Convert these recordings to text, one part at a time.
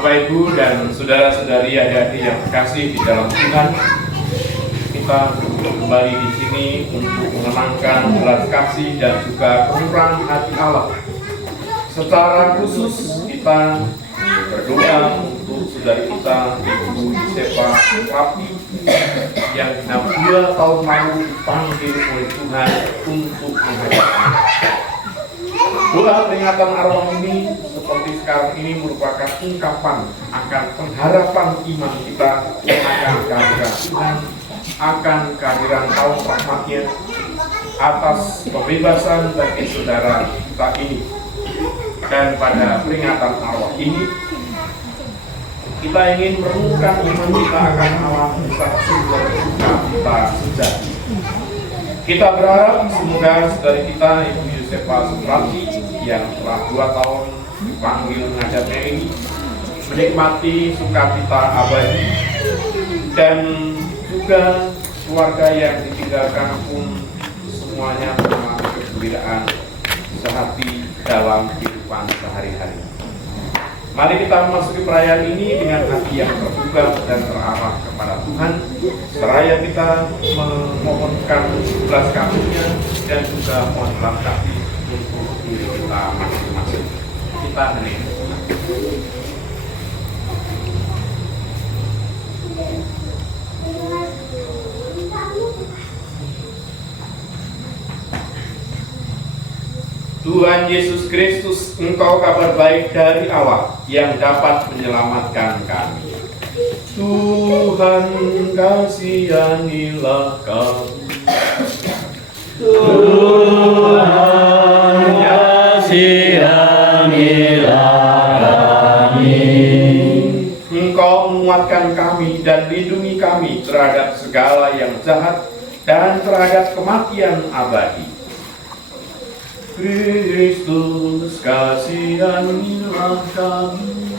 Bapak Ibu dan saudara-saudari adik-adik yang terkasih di dalam Tuhan, kita kembali di sini untuk mengenangkan belas kasih dan juga kemurahan hati Allah. Secara khusus kita berdoa untuk saudari kita Ibu Yusefa Rapi yang 2 tahun lalu dipanggil oleh Tuhan untuk menghadapnya. Doa peringatan arwah ini seperti sekarang ini merupakan ungkapan akan pengharapan iman kita akan kehadiran Tuhan, akan kehadiran kaum rahmatnya atas pembebasan bagi saudara kita ini. Dan pada peringatan arwah ini kita ingin merenungkan iman kita akan Allah besar sumber suka kita sejati. Kita berharap semoga saudari kita Ibu Yusefa Suprati yang telah 2 tahun dipanggil menghadapnya ini menikmati sukacita abadi, dan juga keluarga yang ditinggalkan pun semuanya mengalami kegembiraan sehati dalam kehidupan sehari-hari. Mari kita memasuki perayaan ini dengan hati yang terbuka dan terarah kepada Tuhan, seraya kita memohonkan belas kasih-Nya dan juga mohon belas kasih untuk diri kita masing-masing. Kita hening. Tuhan Yesus Kristus, Engkau kabar baik dari Allah yang dapat menyelamatkan kami. Tuhan kasihanilah kami. Tuhan kasihanilah kami. Engkau menguatkan kami dan lindungi kami terhadap segala yang jahat dan terhadap kematian abadi. Kristus kasihanilah kami.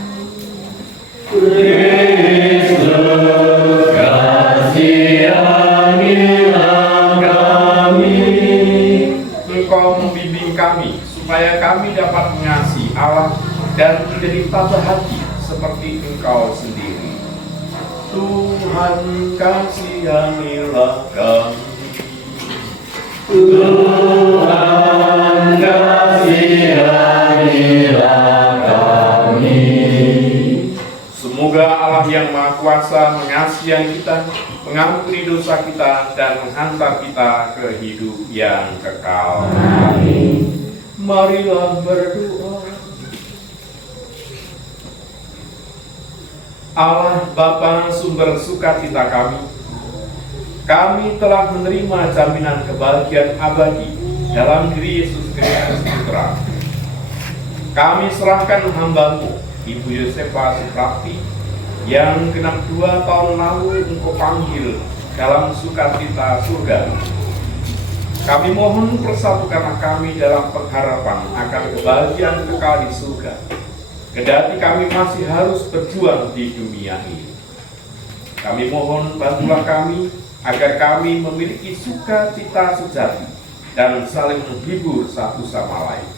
Kristus kasihanilah kami. Engkau membimbing kami supaya kami dapat mengasihi Allah dan menjadi tabah hati seperti Engkau sendiri. Tuhan kasihanilah kami. Tuhan kasihanilah kami. Semoga Allah yang Maha Kuasa mengasihi kita, mengampuni dosa kita, dan menghantar kita ke hidup yang kekal. Amin. Marilah berdoa. Allah Bapa sumber sukacita kami telah menerima jaminan kebahagiaan abadi dalam diri Yesus Kristus Putra. Kami serahkan hamba-Mu, Ibu Yusefa Suprati, yang genap 2 tahun lalu Engkau panggil dalam sukacita surga. Kami mohon persatukanlah kami dalam pengharapan akan kebahagiaan kekal di surga, kendati kami masih harus berjuang di dunia ini. Kami mohon bantulah kami agar kami memiliki sukacita sejati dan saling menghibur satu sama lain.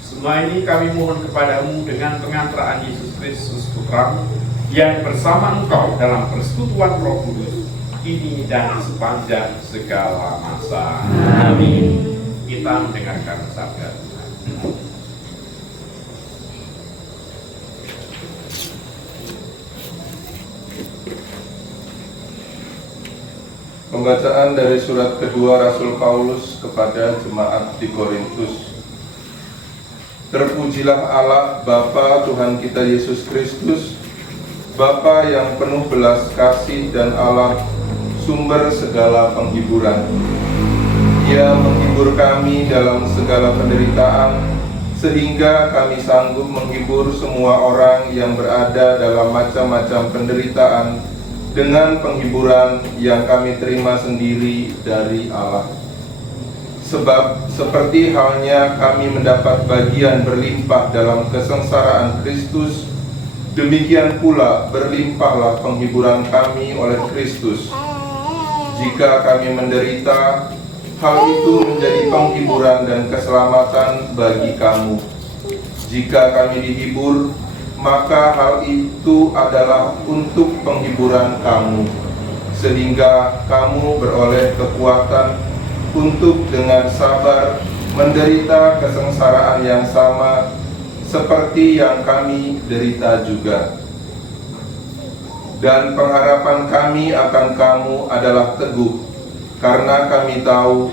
Semua ini kami mohon kepadamu dengan pengantaraan Yesus Kristus Putra-Mu yang bersama Engkau dalam persekutuan Roh Kudus kini dan sepanjang segala masa. Amin. Kita mendengarkan sabda Tuhan. Pembacaan dari surat kedua Rasul Paulus kepada jemaat di Korintus. Terpujilah Allah Bapa Tuhan kita Yesus Kristus, Bapa yang penuh belas kasih dan Allah sumber segala penghiburan. Ia menghibur kami dalam segala penderitaan, sehingga kami sanggup menghibur semua orang yang berada dalam macam-macam penderitaan dengan penghiburan yang kami terima sendiri dari Allah. Sebab seperti halnya kami mendapat bagian berlimpah dalam kesengsaraan Kristus, demikian pula berlimpahlah penghiburan kami oleh Kristus. Jika kami menderita, hal itu menjadi penghiburan dan keselamatan bagi kamu. Jika kami dihibur, maka hal itu adalah untuk penghiburan kamu, sehingga kamu beroleh kekuatan untuk dengan sabar menderita kesengsaraan yang sama seperti yang kami derita juga. Dan pengharapan kami akan kamu adalah teguh, karena kami tahu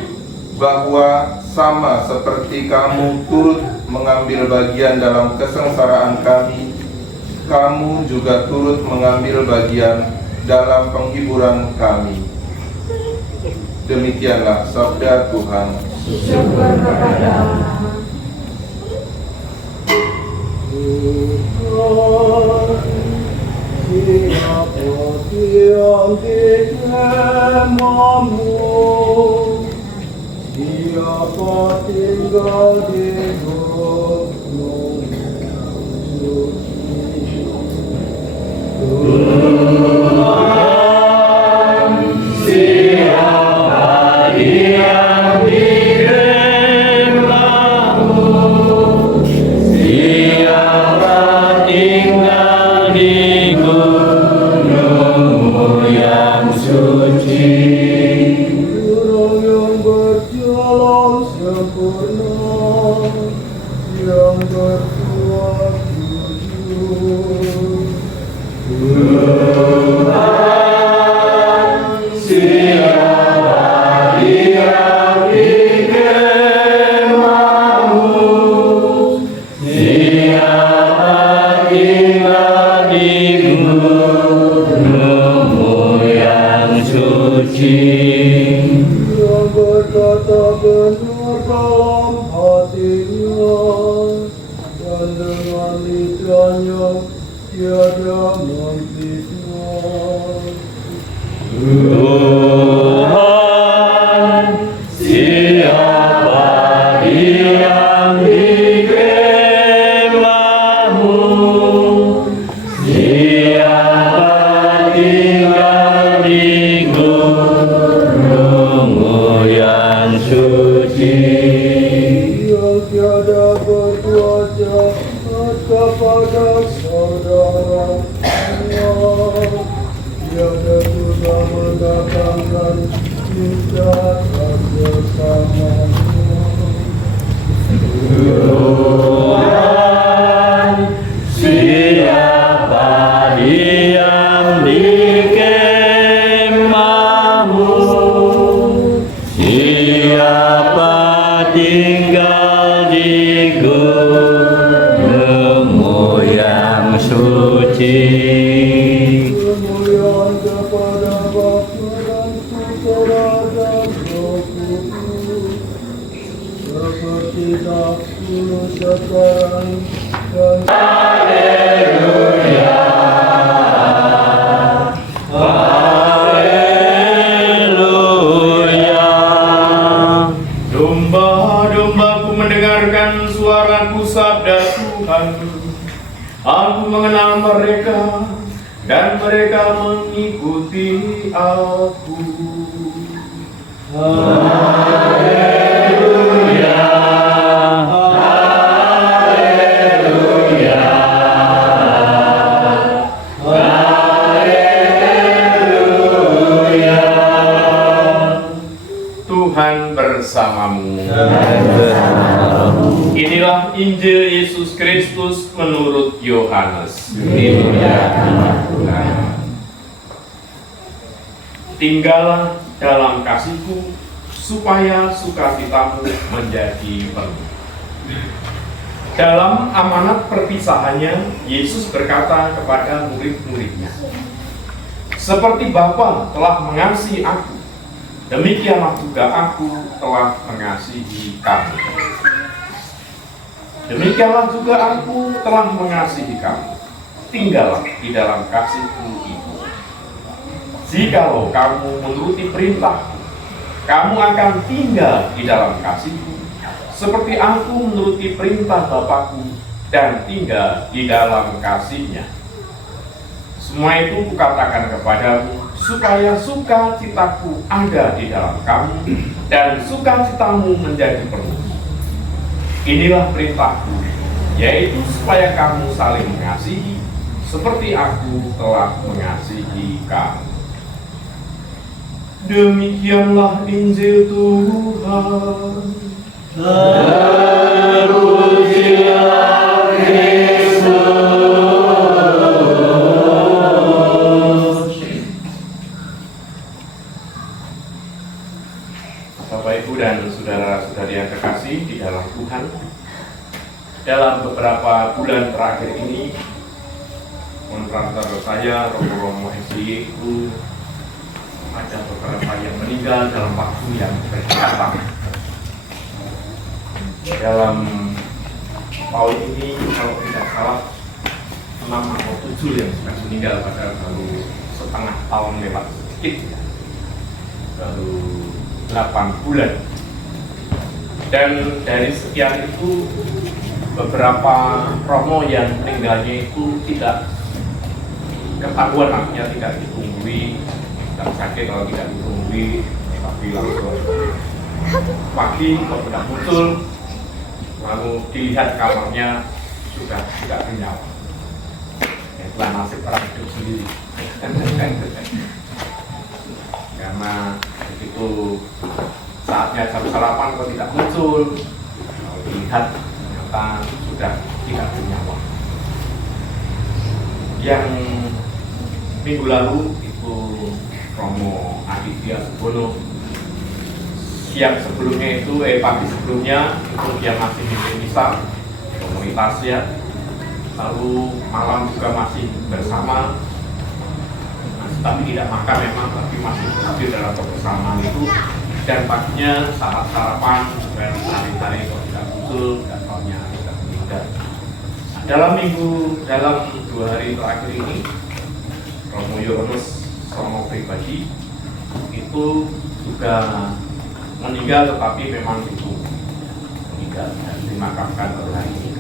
bahwa sama seperti kamu turut mengambil bagian dalam kesengsaraan kami, kamu juga turut mengambil bagian dalam penghiburan kami. Demikianlah sabda Tuhan. Syukur kepada Allah. Siapa yang dikemamu, siapa tinggal di gunung suci. Tuhan, siapa yang dikemamu, siapa tinggal di gunung yang suci. Orang yang berjalan sempurna, yang berbuat jujur. Tuhan, siapa yang dikemamu, siapa tinggal di gunung yang suci. Yang berkata benar dalam hatinya, dan dengan lidahnya tiada memfitnah. Tuhan, siapa yang dikemamu, siapa tinggal di gunung yang suci. Yang tiada berbuat jahat kepada saudaranya, tiada juga mendatangkan tindakan bersamanya. Tuhan, siapa yang dikemamu, siapa tinggal di gunung yang suci. Kemuliaan kepada Bapa dan Putra dan Roh Kudus, seperti dahulu, sekarang, dan Haleluya, Haleluya. Domba-dombaku mendengarkan suaraku, sabda Tuhan. Aku mengenal mereka, dan mereka mengikuti aku. Haleluya, Haleluya, Haleluya. Tuhan bersamamu. Inilah Injil Yesus Kristus menurut Yohanes. Tinggallah dalam kasih-Ku, supaya sukacitamu menjadi penuh. Dalam amanat perpisahannya, Yesus berkata kepada murid-muridnya, seperti Bapa telah mengasihi aku, demikianlah juga aku telah mengasihi kamu. Demikianlah juga aku telah mengasihi kamu. Tinggallah di dalam kasih-Ku itu. Jikalau kamu menuruti perintah-Ku, kamu akan tinggal di dalam kasih-Ku, seperti aku menuruti perintah Bapa-Ku dan tinggal di dalam kasih-Nya. Semua itu Kukatakan kepadamu, supaya sukacitaku ada di dalam kamu, dan sukacitamu menjadi penuh. Inilah perintahku, yaitu supaya kamu saling mengasihi seperti aku telah mengasihi kamu. Demikianlah Injil Tuhan. Terpujilah Kristus. Bapak, Ibu, dan saudara-saudari yang terkasih di dalam Tuhan, dalam beberapa bulan terakhir ini, kontrator saya, Romo SY, itu ada beberapa yang meninggal dalam waktu yang berdekatan. Dalam tahun ini, kalau tidak salah, 6 atau 7 yang sudah meninggal, padahal baru setengah tahun lewat sedikit, ya. Baru 8 bulan. Dan dari sekian itu, beberapa romo yang meninggalnya itu tidak ketahuan, artinya tidak ditunggui, tidak sakit kalau tidak ditunggui, tapi langsung pagi kalau sudah muncul, lalu dilihat kamarnya sudah tidak bernyawa. Itulah nasib orang hidup sendiri. Karena begitu saatnya jam sarapan kalau tidak muncul, kalau dilihat ternyata sudah tidak bernyawa. Yang minggu lalu itu Romo Aditya Subono, siang sebelumnya itu, pagi sebelumnya itu dia masih bikin misa komunitasnya, lalu malam juga masih bersama, tapi tidak makan memang, tapi masih hadir dalam kebersamaan itu. Dan paginya saat sarapan juga cari-cari kalau tidak muncul, dan tahunya sudah meninggal. Dalam 2 hari terakhir ini, Romo Yohanes Romo pribadi itu juga meninggal, tetapi memang itu meninggal dan dimakamkan pada hari ini.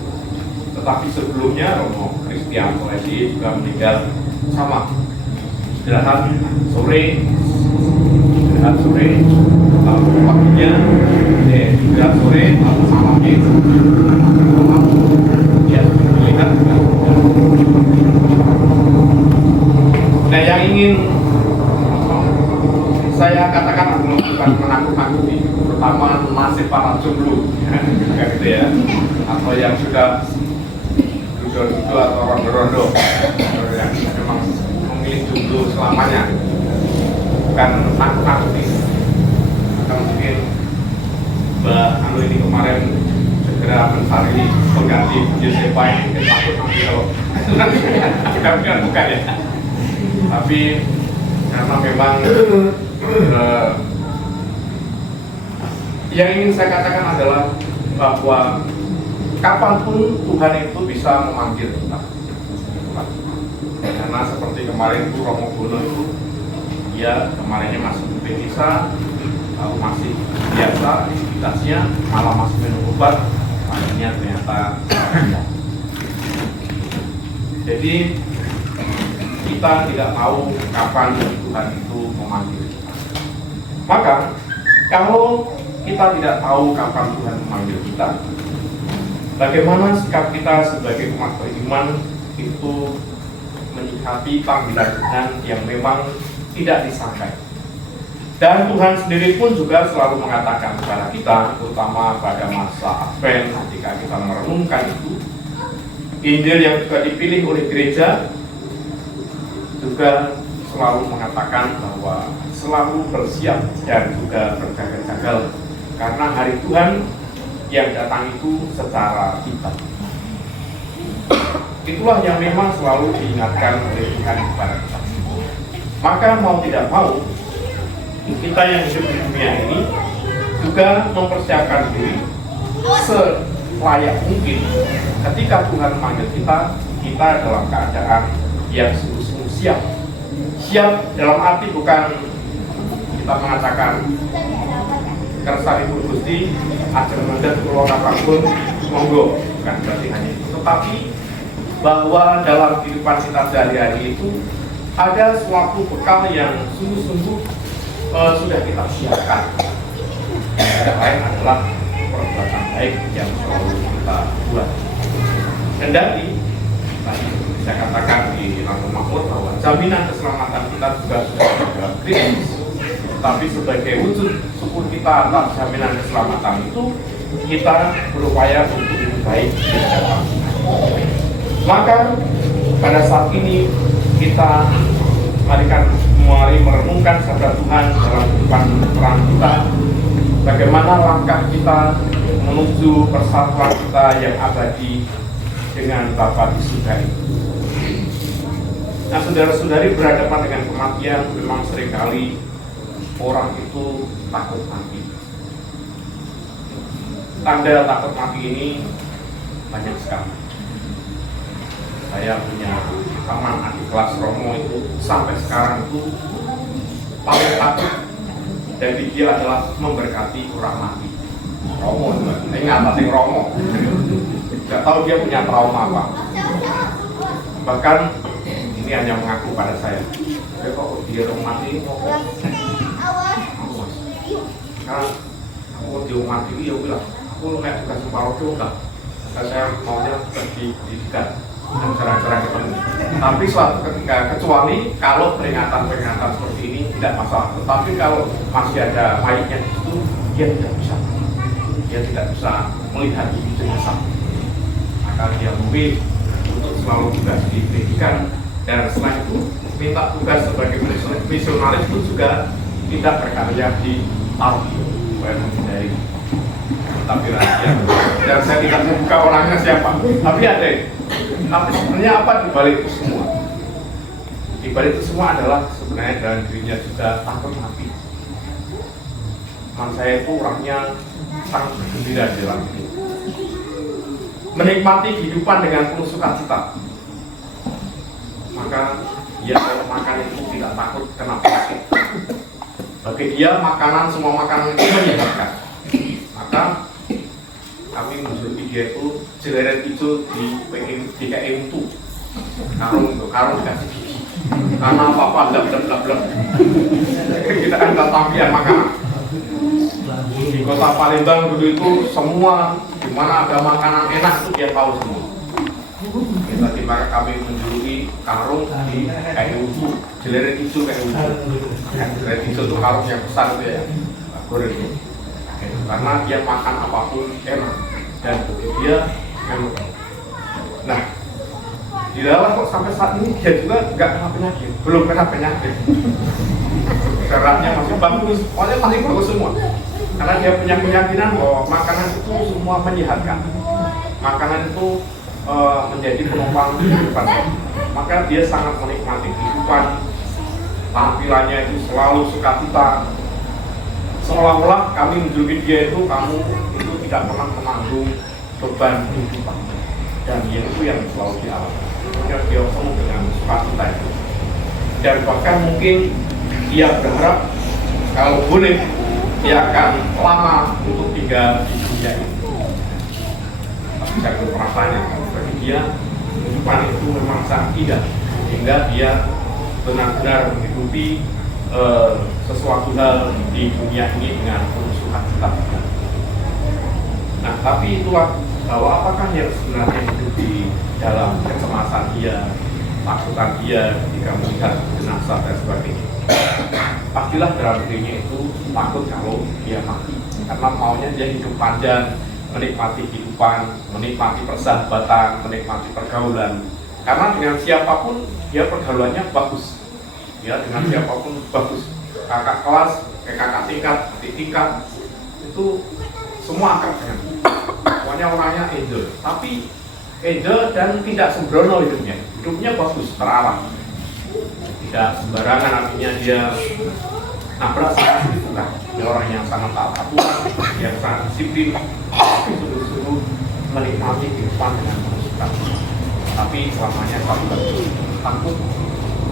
Tetapi sebelumnya Romo Kristianto SY juga meninggal sama istirahat sore, lalu paginya istirahat sore, lalu malamnya ya melihat. Nah, yang ingin saya katakan bukan menakut-nakuti, terutama nasib para jomblo, gitu ya, atau yang sudah jodoh atau rondo-rondo, yang memang memilih jomblo selamanya, bukan nakut-nakuti. Atau mungkin Mbak Anu ini kemarin segera mencari pengganti Josepa ini, takut nanti kalau bukan ya. Tapi karena memang yang ingin saya katakan adalah bahwa kapanpun Tuhan itu bisa memanggil kita. Karena seperti kemarin itu Romo Bono itu, dia kemarinnya masih memimpin misa, lalu masih biasa aktivitasnya, malah masih minum obat, akhirnya ternyata jadi kita tidak tahu kapan Tuhan itu memanggil kita. Maka kalau kita tidak tahu kapan Tuhan memanggil kita, bagaimana sikap kita sebagai umat beriman itu menyikapi panggilan Tuhan yang memang tidak disangka. Dan Tuhan sendiri pun juga selalu mengatakan kepada kita, terutama pada masa Advent ketika kita merenungkan itu, Injil yang juga dipilih oleh gereja juga selalu mengatakan bahwa selalu bersiap dan juga berjaga-jaga, karena hari Tuhan yang datang itu secara tiba. Itulah yang memang selalu diingatkan oleh Tuhan kepada kita. Maka mau tidak mau, kita yang hidup di dunia ini juga mempersiapkan diri selayak mungkin ketika Tuhan memanggil kita, kita dalam keadaan yang sungguh-sungguh siap. Siap dalam arti bukan kita mengatakan kersane pun Gusti, ajeng mendhet kula kapanpun monggo, bukan berarti hanya itu, tetapi bahwa dalam kehidupan kita sehari-hari itu ada suatu bekal yang sungguh-sungguh sudah kita siapkan. Yang lain adalah perbuatan baik yang selalu kita buat. Kendati tadi saya katakan di Lagu Makmur bahwa jaminan keselamatan kita juga sudah ada Kristus, tapi sebagai wujud syukur kita atas jaminan keselamatan itu, kita berupaya untuk lebih baik di depan. Maka pada saat ini kita mari merenungkan sabda Tuhan dalam kehidupan perang kita, bagaimana langkah kita menuju persatuan kita yang abadi dengan Bapa di surga itu. Nah, saudara-saudari, berhadapan dengan kematian memang seringkali orang itu takut mati. Tanda takut mati ini banyak sekali. Saya punya teman adik kelas Romo itu sampai sekarang itu paling takut dari dia adalah memberkati orang mati. Romo, ingat tadi Romo. Gak tahu dia punya trauma apa. Bahkan ini hanya mengaku pada saya. Dia kok dia orang mati ngomong. Sekarang aku dia mati dia bilang, aku nggak tugas separuh juga. Saya maunya pergi pendidikan dan cara-cara ketemu. Tapi suatu ketika, kecuali kalau peringatan-peringatan seperti ini tidak masalah. Tetapi kalau masih ada mayatnya itu, dia tidak bisa melihat jenazah. Maka dia memilih untuk selalu tugas di pendidikan, dan setelah itu minta tugas sebagai misionaris itu juga tidak berkarya di Arab supaya menghindari tapi rahasia. Dan saya tidak membuka orangnya siapa, tapi ada. Tapi sebenarnya apa di balik itu semua? Di balik itu semua adalah sebenarnya dalam dirinya juga takut mati. Teman saya itu orangnya sangat bergembira di dalam hidup, menikmati kehidupan dengan penuh sukacita. Maka dia kalau makan itu tidak takut kena penyakit. Bagi dia makanan, semua makanan itu menyehatkan. Maka kami menjadi dia itu jeleret hijau di KM itu karung dikasih gigi. Karena apa-apa blab. Kita kan tampilan makanan. Di kota Palembang dulu itu semua di mana ada makanan enak itu dia tahu semua. Tadi maka kami menjuluki karung di kayu utuh, jeleret hijau kayu utuh. Jeleret hijau itu karung yang besar itu ya, goreng itu. Karena dia makan apapun enak dan bagi dia memang. Nah, di dalam kok sampai saat ini dia juga nggak kena penyakit, belum kena penyakit. Darahnya masih bagus, pokoknya masih bagus semua. Karena dia punya keyakinan bahwa makanan itu semua menyehatkan. Makanan itu menjadi penopang kehidupan. Maka dia sangat menikmati kehidupan. Tampilannya itu selalu sukacita. Seolah-olah kami menjuluki dia itu, kamu itu tidak pernah menanggung beban kehidupan. Dan itu yang selalu dialami. Kemudian dia penuh dengan sukacita itu. Dan bahkan mungkin dia berharap kalau boleh dia akan lama untuk tinggal di dunia ini. Tapi saya belum pernah tanya, bagi dia kehidupan itu memang sangat indah, sehingga dia benar-benar menghidupi sesuatu hal di dunia ini dengan penuh sukacita. Nah, tapi itulah bahwa apakah yang sebenarnya hidup di dalam kecemasan dia, takutan dia ketika melihat jenazah dan sebagainya. Pastilah dalam dirinya itu takut kalau dia mati, karena maunya dia hidup panjang, menikmati kehidupan, menikmati persahabatan, menikmati pergaulan. Karena dengan siapapun dia pergaulannya bagus, ya dengan siapapun bagus. Kakak kelas, kakak tingkat, adik tingkat, itu semua akan dengan. Pokoknya orangnya angel, tapi angel dan tidak sembrono hidupnya bagus, terarah. Tidak sembarangan, artinya dia nabrak sangat bukan. Dia orang yang sangat taat aturan, yang sangat disiplin, tapi sungguh-sungguh menikmati kehidupan dengan penuh sukacita. Tapi selamanya takut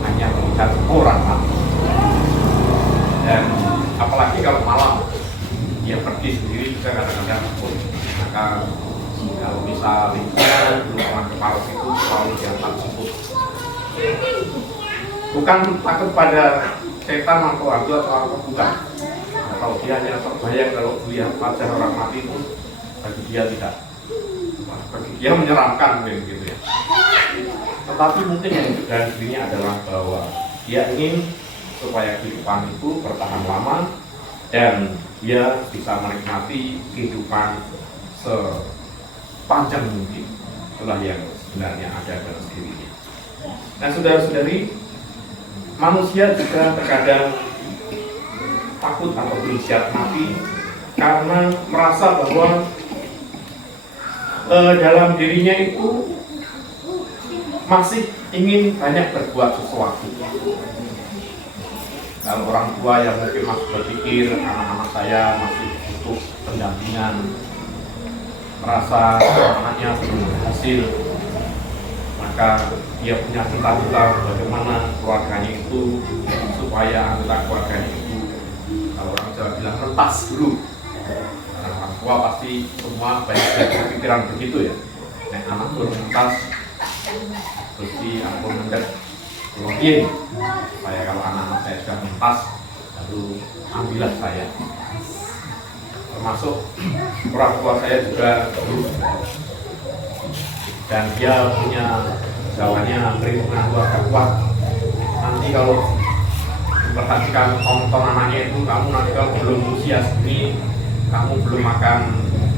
hanya melihat orang mati. Dan apalagi kalau malam dia pergi sendiri juga kadang-kadang takut. Maka kalau misalnya belum pernah ke Paris itu selalu diantar jemput. Bukan takut pada setan atau hantu atau apa, bukan. Kalau dia hanya terbayang kalau melihat wajah orang mati itu, bagi dia tidak bagi dia menyeramkan gitu ya. Tetapi mungkin yang dalam dirinya adalah bahwa dia ingin supaya kehidupan itu bertahan lama dan dia bisa menikmati kehidupan sepanjang mungkin. Itulah yang sebenarnya ada dalam dirinya. Nah, saudara-saudari, manusia juga terkadang takut atau siap mati karena merasa bahwa dalam dirinya itu masih ingin banyak berbuat sesuatu. Kalau orang tua yang mungkin masih berpikir anak-anak saya masih butuh pendampingan, merasa anaknya belum berhasil, maka dia punya cita-cita bagaimana keluarganya itu supaya anggota keluarganya itu, kalau orang Jawa bilang, rentas dulu. Karena orang tua pasti semua banyak berpikiran begitu ya. Nah, anak belum rentas, mesti aku mendet mungkin supaya kalau anak-anak saya sudah mentas, lalu ambillah saya. Termasuk orang tua saya juga dulu, dan dia punya jawabannya perhitungan keluarga kuat. Nanti kalau memperhatikan tonton anaknya itu, kamu nanti kalau belum usia segini, kamu belum akan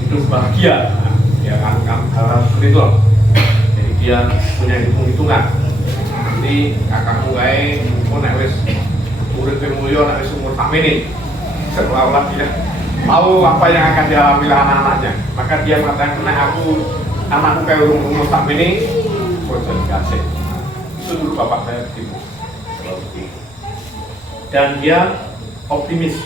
hidup bahagia. Ya kan, kamu harus seperti itu loh. Jadi dia punya hitung-hitungan. Nanti kakakmu gawe pun nek wis urip mulya nek wis umur sakmene, seolah-olah dia tahu apa yang akan dialami anak-anaknya. Maka dia mengatakan, nek anakku kayak umur sakmene, kok jadi kasih. Itu dulu bapak saya begitu. Dan dia optimis.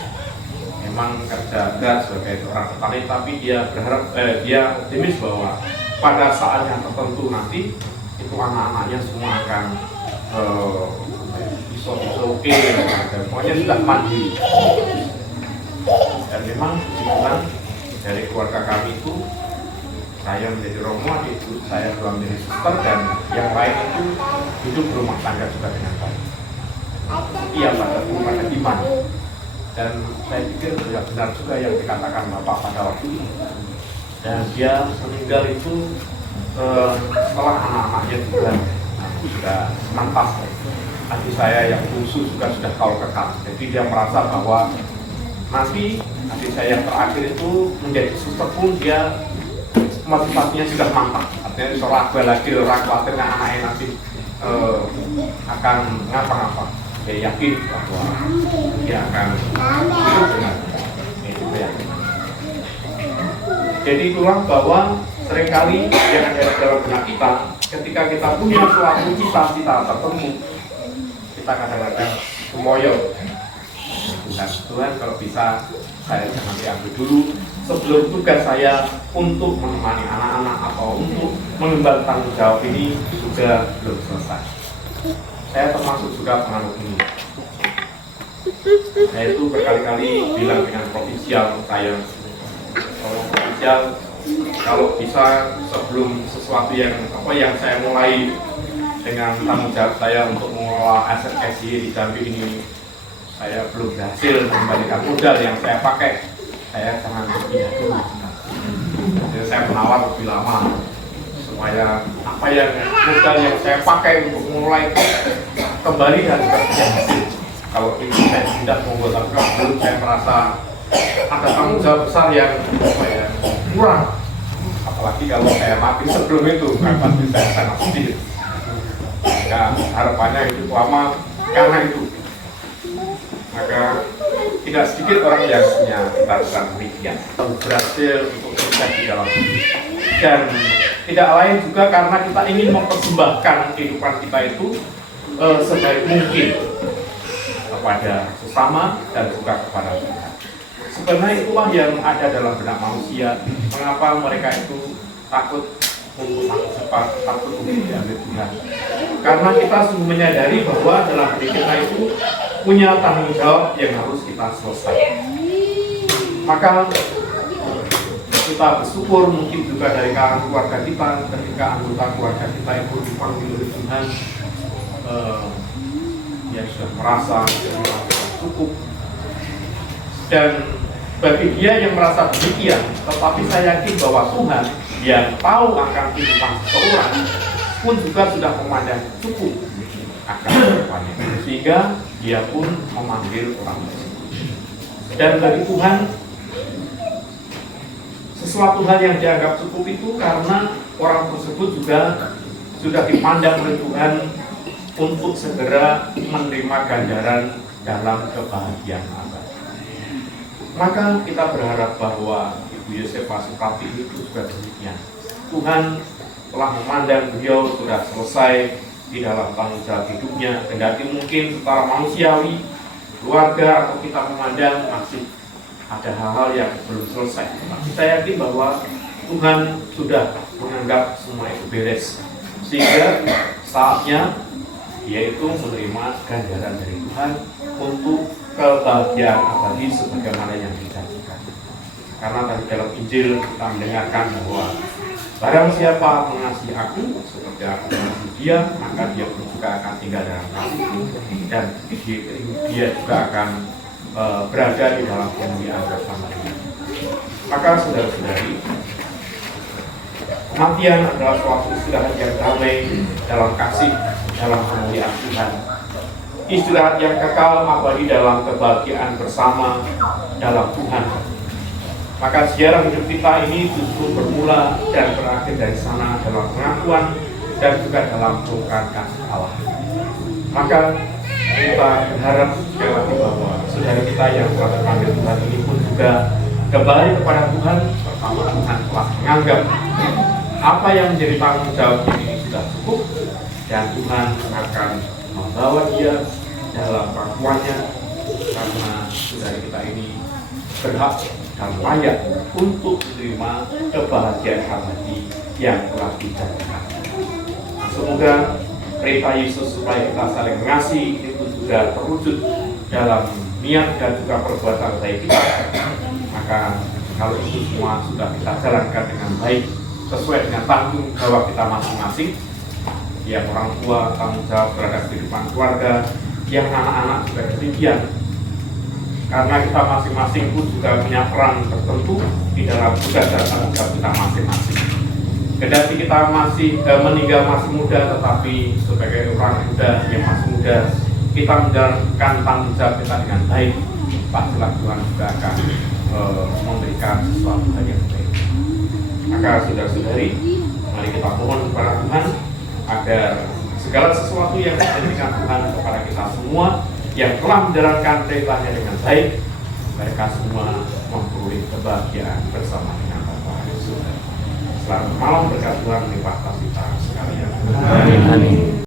Memang kerja berat sebagai seorang petani, tapi dia berharap, dia optimis bahwa pada saat yang tertentu nanti itu anak-anaknya semua akan oke, pokoknya sudah mandiri. Dan memang kebetulan dari keluarga kami itu, saya menjadi romo, itu saya juga menjadi suster, dan yang lain itu hidup rumah tangga juga dengan baik. Iya, pada iman. Dan saya pikir benar juga yang dikatakan Bapak pada waktu itu. Dan dia meninggal itu setelah anak-anaknya juga sudah mentas. Adik saya yang khusus juga sudah kaul kekal. Jadi dia merasa bahwa nanti adik saya yang terakhir itu menjadi suster pun dia motivasinya sudah mantap. Artinya seolah lagi orang khawatir dengan anaknya nanti akan ngapa-ngapa. Dia yakin bahwa dia akan hidup dengan itu yakin. Jadi itulah bahwa seringkali yang ada dalam benak kita, ketika kita punya suatu cita-cita tertentu, kita kadang-kadang semoyo. Dan Tuhan, kalau bisa saya jangan diambil dulu sebelum tugas saya untuk menemani anak-anak atau untuk mengemban tanggung jawab ini juga belum selesai. Saya termasuk juga penganut ini. Saya itu berkali-kali bilang dengan provinsial saya, kalau bisa sebelum sesuatu yang saya mulai dengan tanggung jawab saya untuk mengelola aset SY di Jambi ini, saya belum berhasil mengembalikan modal yang saya pakai, saya jangan berpindah dulu. Jadi saya menawar lebih lama supaya apa yang modal yang saya pakai untuk mulai kembali dan berhasil. Kalau ini saya tidak menggolkan, belum saya merasa ada tanggung jawab besar yang kurang. Apalagi kalau saya mati sebelum itu, kan pasti saya sangat sedih. Maka harapannya hidup lama karena itu. Maka tidak sedikit orang yang punya cita-cita demikian, berhasil untuk sukses di dalam hidup. Dan tidak lain juga karena kita ingin mempersembahkan kehidupan kita itu sebaik mungkin kepada sesama dan juga kepada Tuhan. Sebenarnya itulah yang ada dalam benak manusia. Mengapa mereka itu takut untuk cepat, takut untuk diambil Tuhan? Karena kita sungguh menyadari bahwa dalam diri kita itu punya tanggung jawab yang harus kita selesaikan. Maka kita bersyukur mungkin juga dari kalangan keluarga kita, ketika anggota keluarga kita itu dipanggil oleh Tuhan, yang sudah merasa cukup. Dan bagi dia yang merasa demikian, tetapi saya yakin bahwa Tuhan yang tahu akan kehidupan seseorang pun juga sudah memandang cukup akan kehidupannya, sehingga dia pun memanggil orang tersebut. Dan bagi Tuhan, sesuatu hal yang dianggap cukup itu karena orang tersebut juga sudah dipandang oleh Tuhan untuk segera menerima ganjaran dalam kebahagiaan abadi. Maka kita berharap bahwa Ibu Yosefa Suprati itu juga demikian. Tuhan telah memandang beliau sudah selesai di dalam tanggung jawab hidupnya, kendati mungkin secara manusiawi, keluarga atau kita memandang masih ada hal-hal yang belum selesai. Tapi saya yakin bahwa Tuhan sudah menganggap semua itu beres, sehingga saatnya yaitu menerima ganjaran dari Tuhan untuk kebahagiaan abadi sebagaimana yang dijanjikan. Karena tadi dalam Injil kita mendengarkan bahwa barang siapa mengasihi aku seperti aku mengasihi dia, maka dia pun juga akan tinggal dalam kasihku, dan dia juga akan berada di dalam kemuliaan bersama dengan. Maka saudara-saudari, kematian adalah suatu istirahat yang damai dalam kasih, dalam kemuliaan Tuhan. Istirahat yang kekal abadi dalam kebahagiaan bersama dalam Tuhan. Maka sejarah hidup kita ini justru bermula dan berakhir dari sana dalam pengakuan dan juga dalam pelukan kasih Allah. Maka kita berharap sekali lagi bahwa saudara kita yang telah terpanggil Tuhan ini pun juga kembali kepada Tuhan, pertama Tuhan telah menganggap apa yang menjadi tanggung jawab ini sudah cukup, dan Tuhan akan membawa dia dalam pengakuannya, karena saudara kita ini berhak dan layak untuk menerima kebahagiaan abadi yang telah dijanjikan. Semoga perintah Yesus supaya kita saling mengasihi itu juga terwujud dalam niat dan juga perbuatan baik kita. Maka kalau itu semua sudah kita jalankan dengan baik sesuai dengan tanggung jawab kita masing-masing, yang orang tua tanggung jawab terhadap kehidupan keluarga, yang anak-anak juga demikian. Karena kita masing-masing pun juga punya peran tertentu di dalam tugas dan tanggung jawab kita masing-masing. Kendati kita masih meninggal masih muda, tetapi sebagai orang muda yang masih muda, kita menjalankan tanggung jawab kita dengan baik, pastilah Tuhan juga akan memberikan sesuatu hal yang baik. Maka saudara-saudari, mari kita mohon kepada Tuhan agar segala sesuatu yang dijadikan Tuhan kepada kita semua yang telah menjalankan perintahnya dengan baik, mereka semua memperoleh kebahagiaan bersama dengan Bapa Yesus. Selamat malam, berkat Tuhan melimpah kita sekalian. Amin.